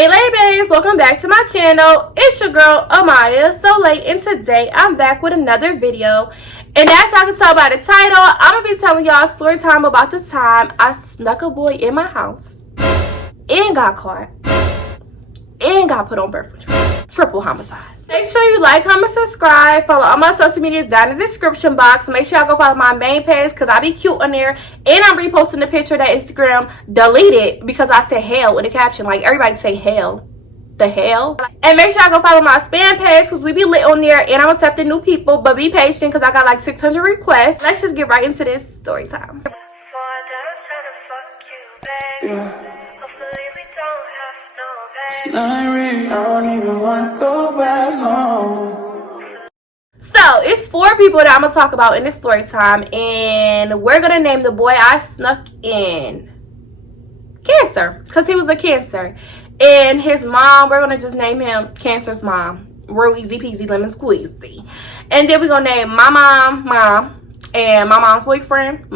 Hey ladies, welcome back to my channel. It's your girl Amaya. So late, and today I'm back with another video. And as y'all can tell by the title, I'm gonna be telling y'all a story time about the time I snuck a boy in my house and got caught and got put on birth control. Triple homicide. Make sure you like, comment, subscribe, follow all my social medias down in the description box. Make sure y'all go follow my main page because I be cute on there. And I'm reposting the picture that Instagram deleted because I said hell in the caption. Like, everybody say hell. The hell. And make sure y'all go follow my spam page because we be lit on there. And I'm accepting new people. But be patient because I got like 600 requests. Let's just get right into this story time. It's not real. I don't even want to go back home. So it's 4 people that I'm gonna talk about in this story time, and we're gonna name the boy I snuck in Cancer because he was a Cancer, and his mom, we're gonna just name him Cancer's mom. Real easy peasy lemon squeezy. And then we're gonna name my mom, and my mom's boyfriend.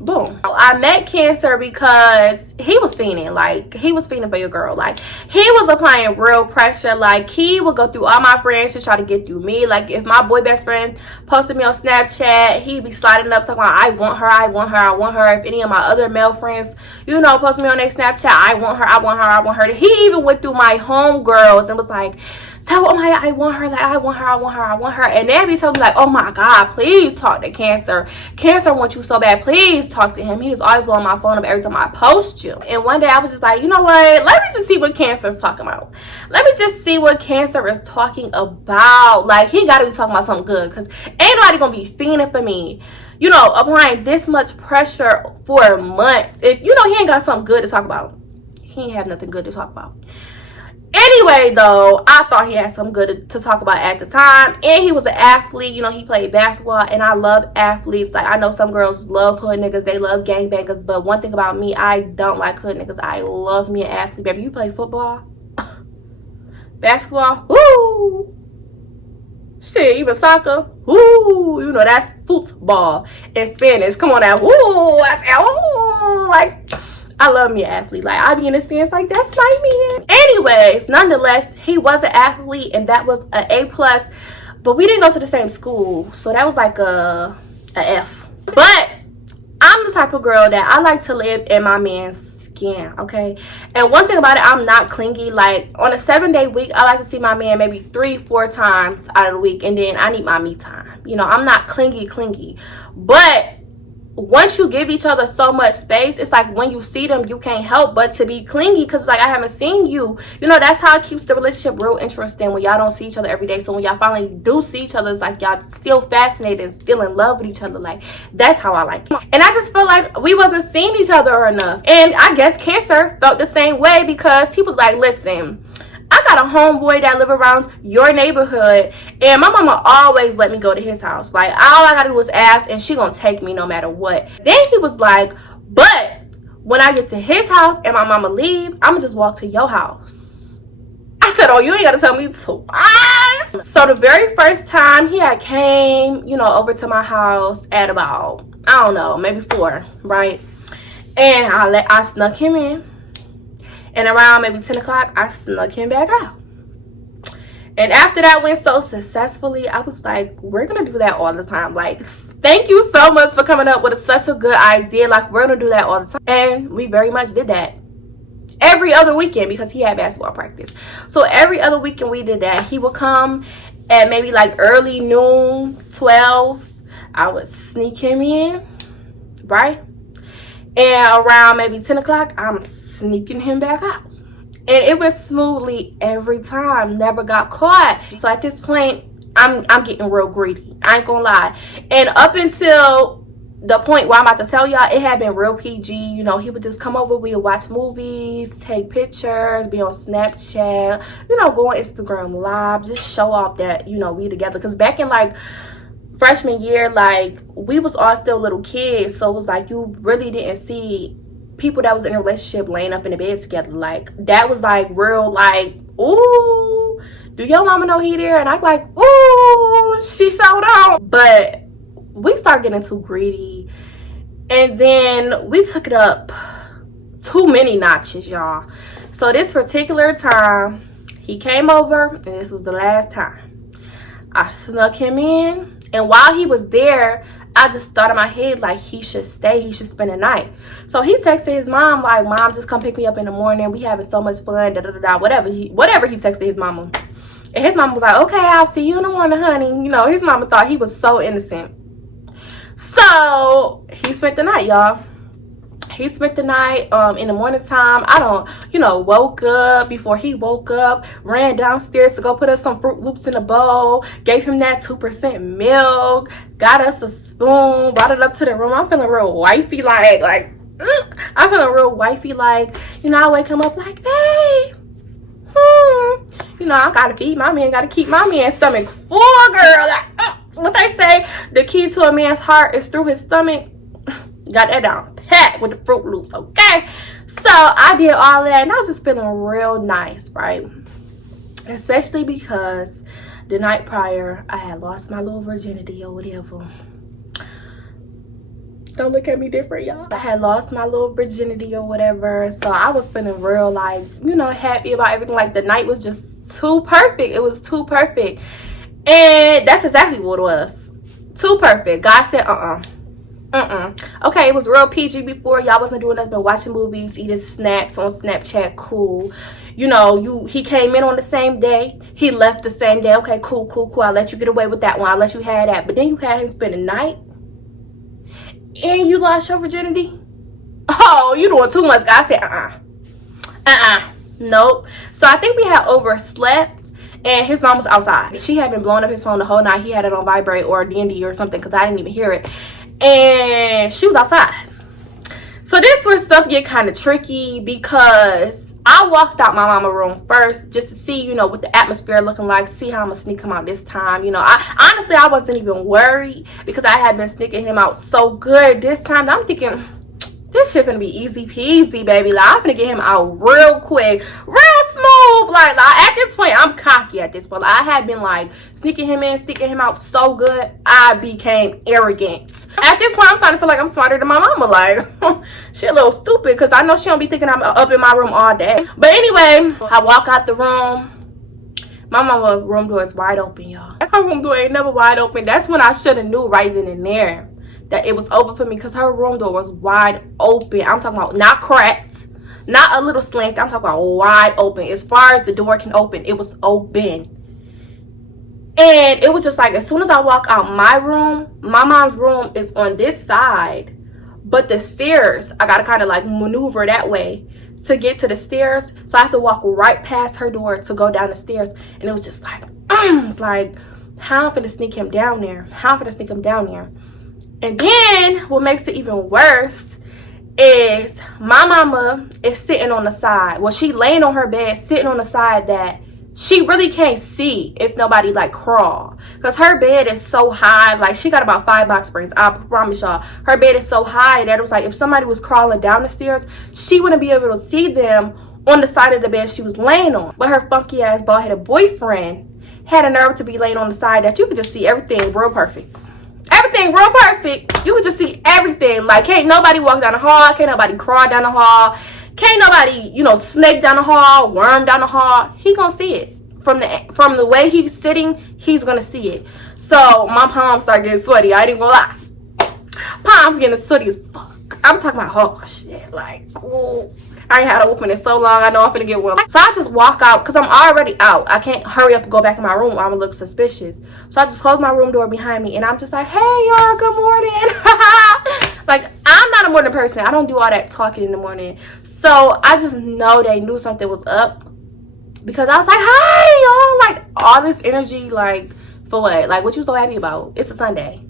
Boom. I met Cancer because he was fiending. Like, he was fiending for your girl. Like, he was applying real pressure. Like, he would go through all my friends to try to get through me. Like, if my boy best friend posted me on Snapchat, he'd be sliding up talking about, I want her, I want her, I want her. If any of my other male friends, you know, posted me on their Snapchat, I want her, I want her, I want her. He even went through my homegirls and was like, tell Amaya I want her, like, I want her, I want her, I want her. And they be telling me like, oh my God, please talk to Cancer. Cancer wants you so bad. Please talk to him. He is always blowing my phone up every time I post you. And one day I was just like, you know what? Let me just see what Cancer's talking about. Let me just see what Cancer is talking about. Like, he gotta be talking about something good because ain't nobody gonna be fiending for me, you know, applying this much pressure for months. If, you know, he ain't got something good to talk about. He ain't have nothing good to talk about. Anyway, though, I thought he had some good to talk about at the time. And he was an athlete. You know, he played basketball. And I love athletes. Like, I know some girls love hood niggas. They love gangbangers. But one thing about me, I don't like hood niggas. I love me an athlete. Baby, you play football? Basketball? Woo! Shit, even soccer? Woo! You know, that's football in Spanish. Come on now. Woo! I say, ooh! Like, I love me an athlete. Like, I be in the stands like, that's my man. Anyways, nonetheless, he was an athlete, and that was an A+. But we didn't go to the same school, so that was like a F. But I'm the type of girl that I like to live in my man's skin, okay? And one thing about it, I'm not clingy. Like, on a 7-day week, I like to see my man maybe 3-4 times out of the week, and then I need my me time. You know, I'm not clingy. But once you give each other so much space, it's like when you see them, you can't help but to be clingy because it's like, I haven't seen you. You know, that's how it keeps the relationship real interesting when y'all don't see each other every day. So when y'all finally do see each other, it's like y'all still fascinated and still in love with each other. Like, that's how I like it. And I just feel like we wasn't seeing each other enough. And I guess Cancer felt the same way because he was like, listen, I got a homeboy that live around your neighborhood, and my mama always let me go to his house. Like, all I gotta do is ask, and she gonna take me no matter what. Then he was like, but when I get to his house and my mama leave, I'ma just walk to your house. I said, oh, you ain't gotta tell me twice. So the very first time he had came, you know, over to my house at about, I don't know, maybe 4, right? And I snuck him in. And around maybe 10 o'clock, I snuck him back out. And after that went so successfully, I was like, we're going to do that all the time. Like, thank you so much for coming up with such a good idea. Like, we're going to do that all the time. And we very much did that. Every other weekend because he had basketball practice. So every other weekend we did that. He would come at maybe like early noon, 12. I would sneak him in, right? And around maybe 10 o'clock, I'm sneaking him back out. And it was smoothly every time. Never got caught. So at this point, I'm getting real greedy. I ain't gonna lie. And up until the point where I'm about to tell y'all, it had been real PG. You know, he would just come over. We would watch movies, take pictures, be on Snapchat, you know, go on Instagram Live, just show off that, you know, we together. Because back in like freshman year, like, we was all still little kids, so it was like you really didn't see people that was in a relationship laying up in the bed together. Like, that was like real, like, ooh, do your mama know he there? And I'm like, ooh, she showed up. But we started getting too greedy, and then we took it up too many notches, y'all. So this particular time, he came over, and this was the last time. I snuck him in, and while he was there, I just thought in my head, like, he should stay, he should spend the night. So he texted his mom, like, Mom, just come pick me up in the morning, we having so much fun, da-da-da-da, whatever he texted his mama. And his mama was like, okay, I'll see you in the morning, honey. You know, his mama thought he was so innocent. So he spent the night, y'all. He spent the night in the morning time. I don't, woke up. Before he woke up, ran downstairs to go put us some Fruit Loops in a bowl, gave him that 2% milk, got us a spoon, brought it up to the room. I'm feeling real wifey like I'm feeling real wifey like, I wake him up like, babe, I gotta feed my man, gotta keep my man's stomach full, girl. Like, what they say, the key to a man's heart is through his stomach. Got that down pat with the Fruit Loops, okay? So I did all that, and I was just feeling real nice, right? Especially because the night prior, I had lost my little virginity or whatever. Don't look at me different, y'all. I had lost my little virginity or whatever, so I was feeling real, like, happy about everything. Like, the night was just too perfect. It was too perfect, and that's exactly what it was. Too perfect. God said, okay, it was real PG before. Y'all wasn't doing nothing but watching movies, eating snacks on Snapchat. Cool. He came in on the same day. He left the same day. Okay, cool. I'll let you get away with that one. I'll let you have that. But then you had him spend the night, and you lost your virginity. Oh, you doing too much. God said, nope. So I think we had overslept. And his mom was outside. She had been blowing up his phone the whole night. He had it on vibrate or D&D or something, because I didn't even hear it. And she was outside. So this where stuff get kind of tricky, because I walked out my mama room first just to see, what the atmosphere looking like, see how I'm gonna sneak him out this time. I wasn't even worried, because I had been sneaking him out so good this time. I'm thinking, this shit gonna be easy peasy, baby. Like, I'm gonna get him out real quick, real smooth. Like at this point, I'm cocky at this point. Like, I had been like sneaking him in, sneaking him out so good, I became arrogant. At this point, I'm starting to feel like I'm smarter than my mama. Like, she a little stupid, because I know she don't be thinking I'm up in my room all day. But anyway, I walk out the room. My mama's room door is wide open, y'all. Her room door ain't never wide open. That's when I should have knew right then and there that it was over for me, because her room door was wide open. I'm talking about not cracked, not a little slant. I'm talking about wide open. As far as the door can open, it was open. And it was just like, as soon as I walk out my room, my mom's room is on this side, but the stairs, I gotta kind of like maneuver that way to get to the stairs. So I have to walk right past her door to go down the stairs. And it was just like, like, how I'm finna sneak him down there? How I'm finna sneak him down there? And then what makes it even worse is my mama is sitting on the side. Well, she laying on her bed, sitting on the side that she really can't see if nobody like crawl, because her bed is so high. Like, she got about 5 box springs. I promise y'all, her bed is so high that it was like, if somebody was crawling down the stairs, she wouldn't be able to see them on the side of the bed she was laying on. But her funky ass bald-headed boyfriend had a nerve to be laying on the side that you could just see everything real perfect. Everything real perfect. You could just see everything. Like, can't nobody walk down the hall. Can't nobody crawl down the hall. Can't nobody, snake down the hall, worm down the hall. He gonna see it. From the way he's sitting, he's gonna see it. So my palms start getting sweaty. I ain't even gonna lie. Palms getting sweaty as fuck. I'm talking about, oh shit, like, ooh. I ain't had to open it so long. I know I'm finna get one. So I just walk out, because I'm already out. I can't hurry up and go back in my room, or I'm gonna look suspicious. So I just close my room door behind me, and I'm just like, hey y'all, good morning. Like, I'm not a morning person. I don't do all that talking in the morning. So I just know they knew something was up, because I was like, hi y'all. Like, all this energy, like, for what? Like, what you so happy about? It's a Sunday.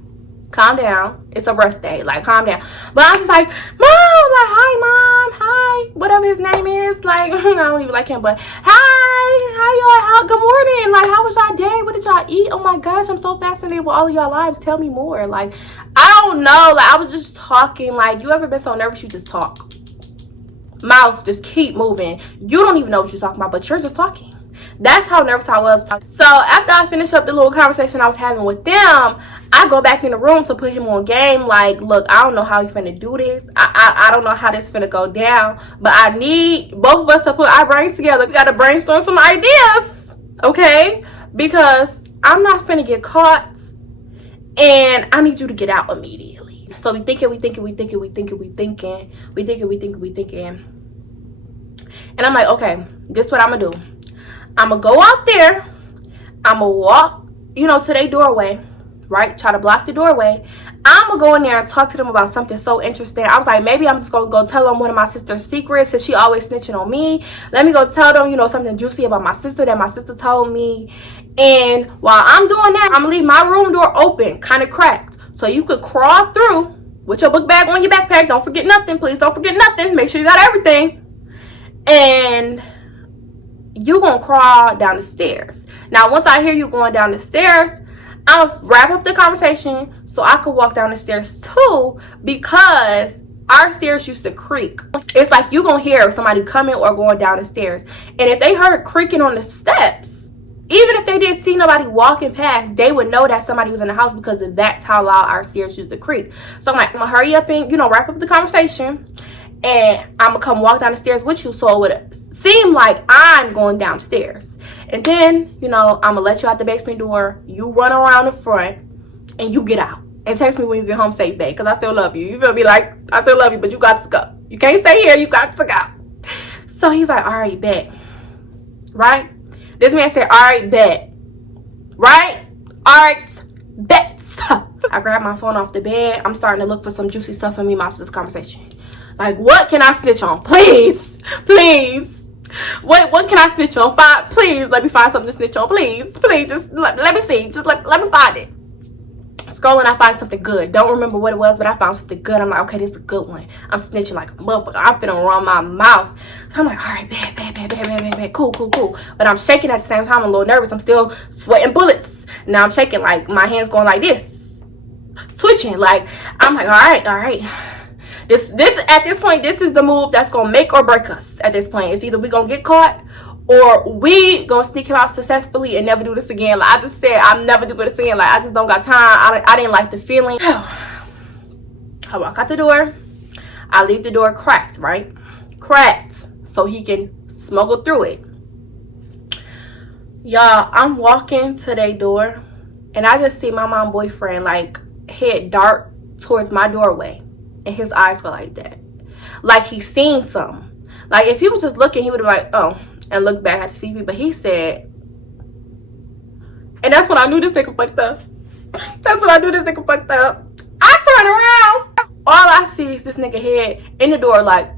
Calm down. It's a rest day. Like, calm down. But I was just like, Mom, like, hi, Mom. Hi. Whatever his name is. Like, I don't even like him, but hi, y'all. Good morning. Like, how was y'all day? What did y'all eat? Oh my gosh, I'm so fascinated with all of y'all lives. Tell me more. Like, I don't know. Like, I was just talking. Like, you ever been so nervous you just talk? mouth just keep moving. You don't even know what you're talking about, but you're just talking. That's how nervous I was. So after I finished up the little conversation I was having with them, I go back in the room to put him on game. Like, look, I don't know how you finna do this. I don't know how this finna go down, but I need both of us to put our brains together. We gotta brainstorm some ideas, okay? Because I'm not finna get caught, and I need you to get out immediately. So we thinking. And I'm like, okay, this is what I'm gonna do. I'm gonna go out there. I'm gonna walk, to their doorway, right? Try to block the doorway. I'm gonna go in there and talk to them about something so interesting. I was like, maybe I'm just gonna go tell them one of my sister's secrets, since she always snitching on me. Let me go tell them, something juicy about my sister that my sister told me. And while I'm doing that, I'm gonna leave my room door open, kind of cracked, so you could crawl through with your book bag on your backpack. Don't forget nothing. Please don't forget nothing. Make sure you got everything. And you gonna crawl down the stairs. Now, once I hear you going down the stairs, I'll wrap up the conversation so I could walk down the stairs too, because our stairs used to creak. It's like you gonna hear somebody coming or going down the stairs. And if they heard creaking on the steps, even if they didn't see nobody walking past, they would know that somebody was in the house, because that's how loud our stairs used to creak. So I'm like, I'm gonna hurry up and, wrap up the conversation. And I'm gonna come walk down the stairs with you, so it would seem like I'm going downstairs. And then, I'm gonna let you out the basement door. You run around the front and you get out. And text me when you get home safe, babe, because I still love you. You feel me? Like, I still love you, but you got to go. You can't stay here. You got to go. So he's like, all right, bet. Right? This man said, all right, bet. Right? All right, bet. I grabbed my phone off the bed. I'm starting to look for some juicy stuff in me, my sister's conversation. Like, what can I snitch on? Please. What can I snitch on? Please, let me find something to snitch on. Please, just let me see. Just let me find it. Scrolling, I find something good. Don't remember what it was, but I found something good. I'm like, okay, this is a good one. I'm snitching like a motherfucker. I'm finna run my mouth. So I'm like, all right, bad. Cool. But I'm shaking at the same time. I'm a little nervous. I'm still sweating bullets. Now I'm shaking, like my hands going like this, switching. Like, I'm like, all right. This at this point, this is the move that's gonna make or break us. At this point, it's either we gonna get caught or we gonna sneak him out successfully and never do this again. Like I just said, I'm never doing this again. Like, I just don't got time. I didn't like the feeling. I walk out the door. I leave the door cracked, right? Cracked, so he can smuggle through it. Y'all, I'm walking to their door, and I just see my mom boyfriend like head dart towards my doorway. And his eyes go like that. Like he's seen something. Like if he was just looking, he would have been like, oh, and look back at the CP. But he said, and that's when I knew this nigga fucked up. I turn around. All I see is this nigga head in the door, like,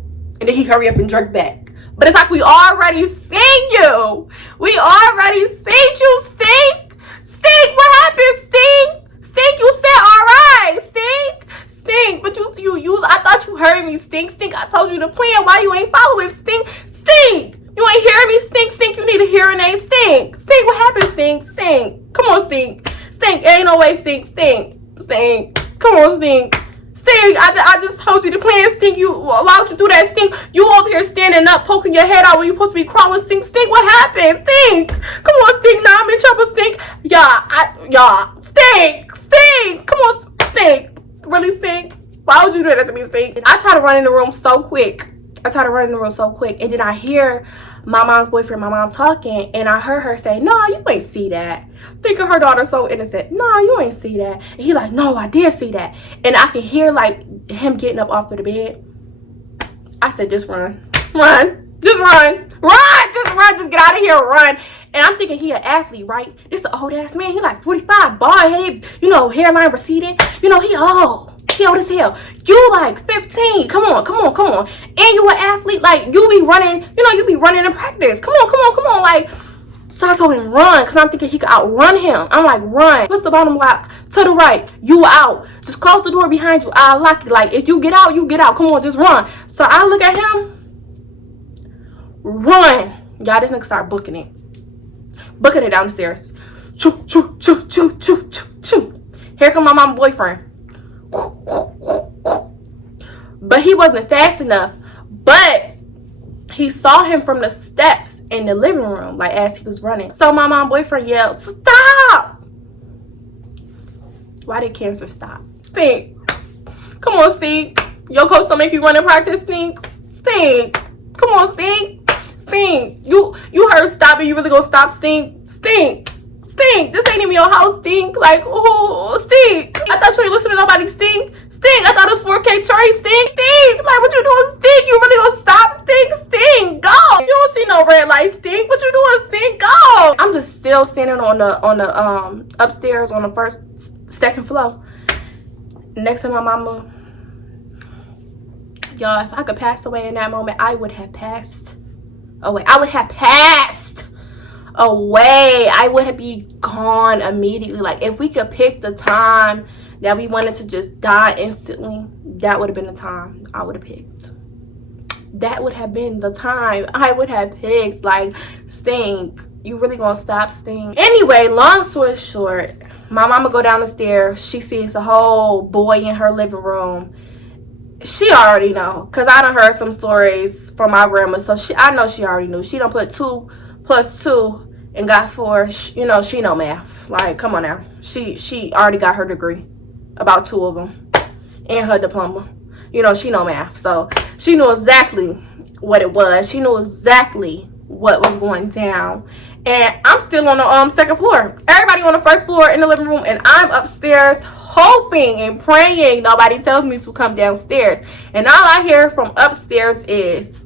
and then he hurry up and jerk back. But it's like, we already seen you. We already seen you, Stink. Stink, what happened, Stink? Stink, you said all right, Stink. Stink, but you I thought you heard me, Stink. I told you the plan. Why you ain't following, Stink? You ain't hearing me, Stink. You need a hearing aid, Stink. What happened, Stink? Come on, Stink. Ain't no way, Stink. Come on, Stink. I just told you the plan, Stink. Why would you do that, Stink? You over here standing up, poking your head out when you supposed to be crawling, Stink. What happened, Stink? Come on, Stink. Now I'm in trouble, Stink. Y'all, Stink. Come on, Stink. Really, Stink? Why would you do that to me, Stink? I try to run in the room so quick. And then I hear my mom's boyfriend, my mom talking, and I heard her say, no, you ain't see that. Thinking her daughter so innocent. No, you ain't see that. And he like, no, I did see that. And I can hear like him getting up off of the bed. I said, just run. Just get out of here, run. And I'm thinking he an athlete, right? This an old ass man. He like 45, bald head, hairline receding. He old. He old as hell. You like 15. Come on. And you an athlete. Like, you be running, you be running in practice. Come on. Like, so I told him run, because I'm thinking he could outrun him. I'm like, run. What's the bottom lock? To the right. You out. Just close the door behind you. I'll lock it. Like, if you get out, you get out. Come on, just run. So I look at him. Run. Y'all, this nigga start booking it down the stairs. Choo. Here come my mama boyfriend. But he wasn't fast enough. But he saw him from the steps in the living room, like as he was running. So my mom boyfriend yelled, "Stop!" Why did Cancer stop? Stink. Come on, Stink. Your coach don't make you run in practice, Stink. Stink. Come on, Stink. Stink. You heard stop and you really gonna stop, Stink? Stink. Stink. This ain't even your house, Stink. Like, oh, Stink. I thought you ain't listening to nobody, Stink. Stink. I thought it was 4K Trey, Stink. Stink. Like, what you doing, Stink? You really gonna stop, Stink? Stink. Go. You don't see no red light, Stink. What you doing, Stink? Go. I'm just still standing on the upstairs on the second floor next to my mama. Y'all, if I could pass away in that moment, I would have passed away. I would have passed away. I would be gone immediately. Like, if we could pick the time that we wanted to just die instantly, that would have been the time I would have picked. That would have been the time I would have picked. Like, Stink, you really gonna stop, Stink? Anyway, long story short, my mama go down the stairs. She sees a whole boy in her living room. She already know, because I done heard some stories from my grandma. So I know she already knew. She done put 2 + 2 and got 4. You know, she know math. Like, come on now. She already got her degree. About 2 of them. And her diploma. You know, she know math. So she knew exactly what it was. She knew exactly what was going down. And I'm still on the second floor. Everybody on the first floor in the living room. And I'm upstairs hoping and praying nobody tells me to come downstairs. And all I hear from upstairs is,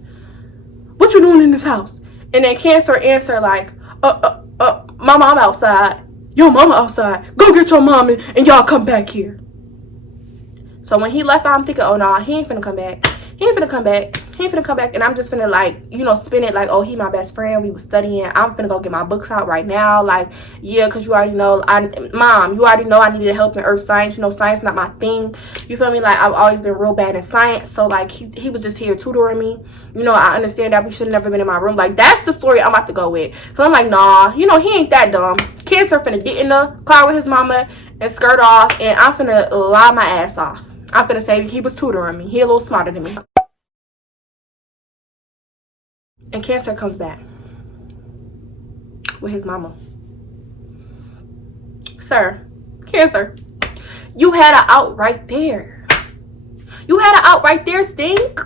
"What you doing in this house?" And then Cancer answer like, my mom outside. Your mama outside. Go get your mama and y'all come back here. So when he left, I'm thinking, oh no, he ain't finna come back. He ain't finna come back. He ain't finna come back. And I'm just finna, like, you know, spin it like, oh, he my best friend. We was studying. I'm finna go get my books out right now. Like, yeah, because you already know, Mom, you already know I needed help in earth science. You know, science not my thing. You feel me? Like, I've always been real bad in science. So, like, he was just here tutoring me. You know, I understand that we should have never been in my room. Like, that's the story I'm about to go with. So I'm like, nah, you know, he ain't that dumb. Cancer finna get in the car with his mama and skirt off. And I'm finna lie my ass off. I'm finna say he was tutoring me. He a little smarter than me. And Cancer comes back with his mama. Sir, Cancer, you had an out right there. You had an out right there, Stink.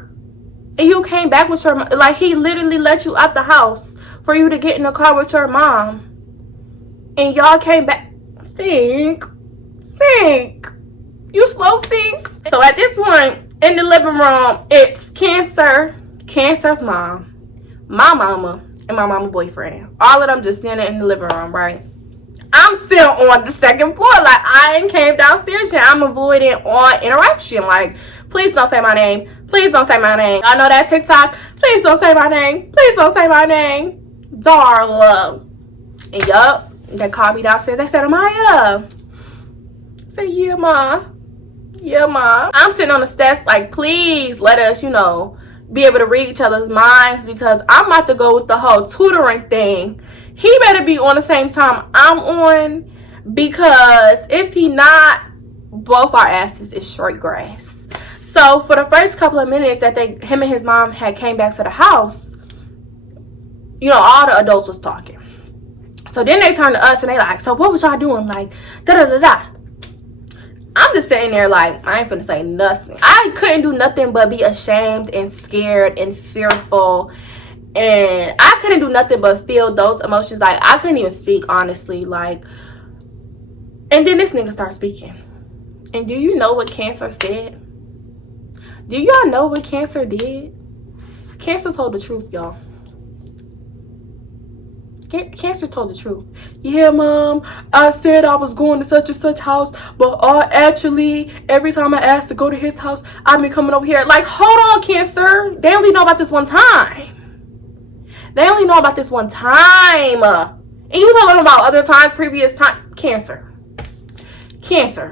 And you came back with your, like, he literally let you out the house for you to get in the car with your mom. And y'all came back. Stink. Stink. You slow, Stink. So at this point in the living room, it's Cancer's mom, my mama, and my mama boyfriend. All of them just standing in the living room, right? I'm still on the second floor. Like, I ain't came downstairs yet. I'm avoiding all interaction. Like, please don't say my name. Please don't say my name. I know that TikTok. Please don't say my name. Please don't say my name. Darla. And yup, they called me downstairs. They said, Amaya. I said, yeah, ma. Yeah, ma. I'm sitting on the steps like, please let us, you know, be able to read each other's minds, because I'm about to go with the whole tutoring thing. He better be on the same time I'm on, because if he not, both our asses is straight grass. So for the first couple of minutes that him and his mom had came back to the house, you know, all the adults was talking. So then they turned to us and they like, so what was y'all doing? Like, da-da-da-da. I'm just sitting there like, I ain't finna say nothing. I couldn't do nothing but be ashamed and scared and fearful. And I couldn't do nothing but feel those emotions. Like, I couldn't even speak, honestly. Like, and then this nigga started speaking. And do you know what Cancer said? Do y'all know what Cancer did? Cancer told the truth, y'all. Cancer told the truth. Yeah, Mom, I said I was going to such and such house, but actually, every time I asked to go to his house, I've been coming over here. Like, hold on, Cancer. They only know about this one time. They only know about this one time. And you telling them about other times, previous time. Cancer.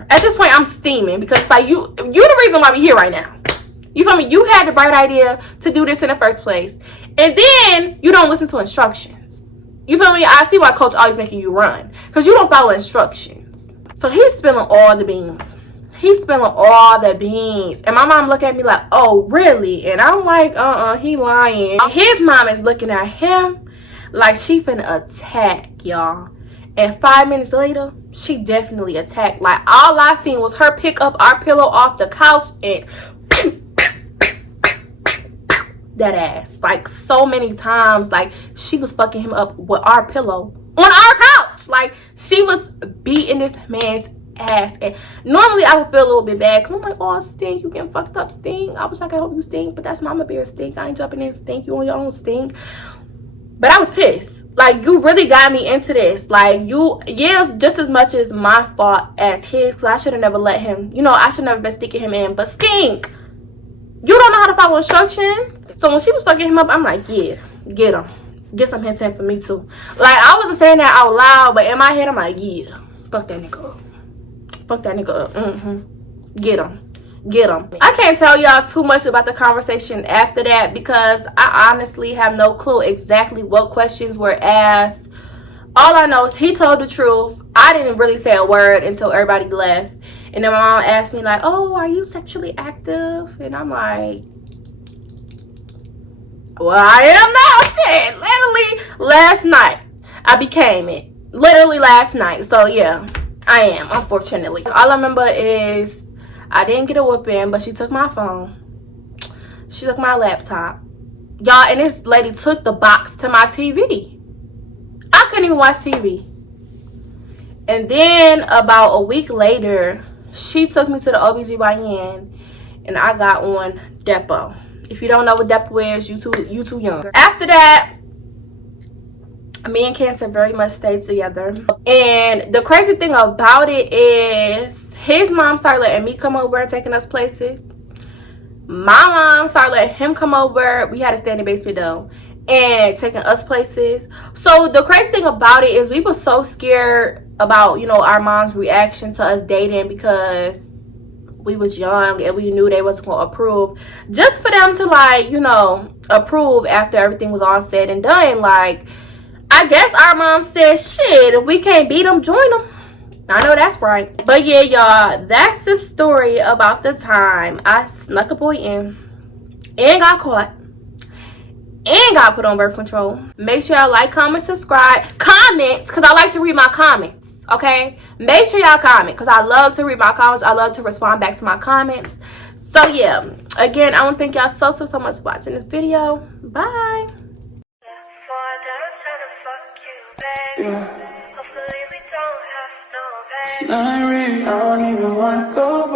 At this point, I'm steaming, because it's like, you the reason why we're here right now. You feel me? You had the bright idea to do this in the first place. And then you don't listen to instructions. You feel me? I see why Coach always making you run, because you don't follow instructions. So he's spilling all the beans. He's spilling all the beans. And my mom look at me like, oh, really? And I'm like, he lying. His mom is looking at him like she finna attack, y'all. And 5 minutes later, she definitely attacked. Like, all I seen was her pick up our pillow off the couch and that ass. Like, so many times. Like, she was fucking him up with our pillow on our couch. Like, she was beating this man's ass. And normally I would feel a little bit bad because I'm like, oh, Stink, you getting fucked up, Stink. I wish I could help you, Stink, but that's Mama Bear, Stink. I ain't jumping in, Stink. You on your own, Stink. But I was pissed. Like, you really got me into this. Like, it's just as much as my fault as his, because I should have never let him, I should never been sticking him in. But Stink, you don't know how to follow instructions. So when she was fucking him up, I'm like, yeah, get him. Get some hints in for me too. Like, I wasn't saying that out loud, but in my head, I'm like, yeah, fuck that nigga up. Fuck that nigga up. Get him. Get him. I can't tell y'all too much about the conversation after that because I honestly have no clue exactly what questions were asked. All I know is he told the truth. I didn't really say a word until everybody left. And then my mom asked me like, oh, are you sexually active? And I'm like, well, I am now. Shit. Literally last night I became it. Literally last night. So yeah, I am, unfortunately. All I remember is I didn't get a whooping, but she took my phone. She took my laptop. Y'all, and this lady took the box to my TV. I couldn't even watch TV. And then about a week later, she took me to the OBGYN and I got on Depo. If you don't know what Depo is, you too young. After that, me and Cancer very much stayed together. And the crazy thing about it is his mom started letting me come over and taking us places. My mom started letting him come over. We had to stay in the basement though. And taking us places. So the crazy thing about it is we were so scared about, our mom's reaction to us dating because we was young and we knew they wasn't going to approve. Just for them to approve after everything was all said and done. Like, I guess our mom said, shit, if we can't beat them, join them. I know that's right. But yeah, y'all, that's the story about the time I snuck a boy in and got caught and got put on birth control. Make sure y'all like, comment, subscribe, comment, because I like to read my comments, okay? Make sure y'all comment, because I love to read my comments. I love to respond back to my comments. So yeah, again, I want to thank y'all so much for watching this video. Bye. It's not real, I don't even wanna go